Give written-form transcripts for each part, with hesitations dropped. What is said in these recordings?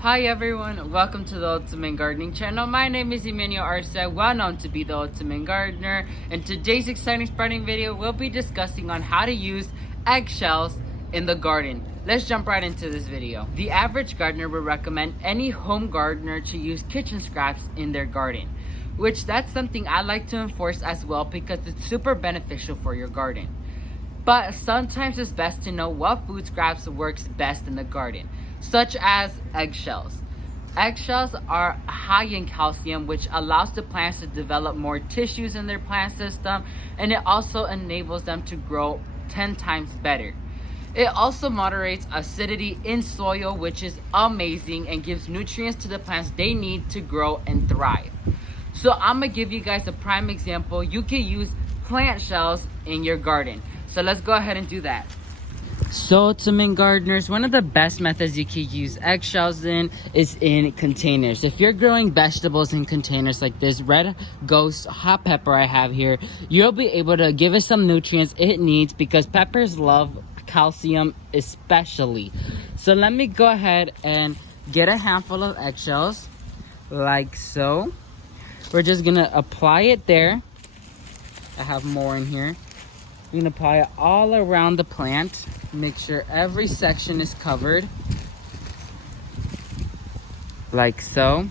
Hi everyone, welcome to the Ultimate Gardening channel. My name is Emmanuel Arce, well known to be the Ultimate Gardener. In today's exciting spreading video, we'll be discussing on how to use eggshells in the garden. Let's jump right into this video. The average gardener would recommend any home gardener to use kitchen scraps in their garden, which that's something I like to enforce as well because it's super beneficial for your garden. But sometimes it's best to know what food scraps works best in the garden, such as eggshells. Eggshells are high in calcium, which allows the plants to develop more tissues in their plant system, and it also enables them to grow 10 times better. It also moderates acidity in soil, which is amazing and gives nutrients to the plants they need to grow and thrive. So I'm gonna give you guys a prime example. You can use plant shells in your garden. So let's go ahead and do that. So ultimate gardeners, one of the best methods you can use eggshells in is in containers. If you're growing vegetables in containers like this red ghost hot pepper I have here, you'll be able to give it some nutrients it needs because peppers love calcium especially. So let me go ahead and get a handful of eggshells like so. We're just gonna apply it there. I have more in here. We're gonna apply it all around the plant. Make sure every section is covered. Like so.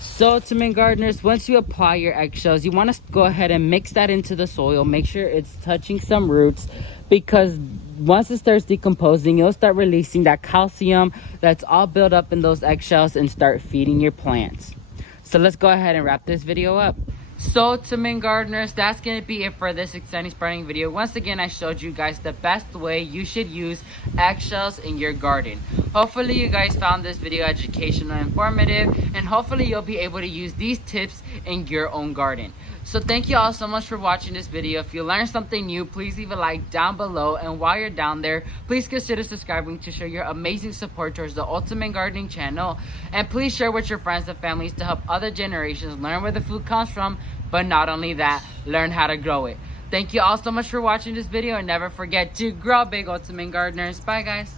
So ultimate gardeners, once you apply your eggshells, you wanna go ahead and mix that into the soil. Make sure it's touching some roots because once it starts decomposing, you'll start releasing that calcium that's all built up in those eggshells and start feeding your plants. So let's go ahead and wrap this video up. So ultimate gardeners, that's going to be it for this exciting spreading video. Once again, I showed you guys the best way you should use eggshells in your garden. Hopefully you guys found this video educational and informative, and hopefully you'll be able to use these tips in your own garden. So thank you all so much for watching this video. If you learned something new, please leave a like down below, and while you're down there, please consider subscribing to show your amazing support towards the Ultimate Gardening channel, and please share with your friends and families to help other generations learn where the food comes from, but not only that, learn how to grow it. Thank you all so much for watching this video, and never forget to grow big, Ultimate Gardeners. Bye guys.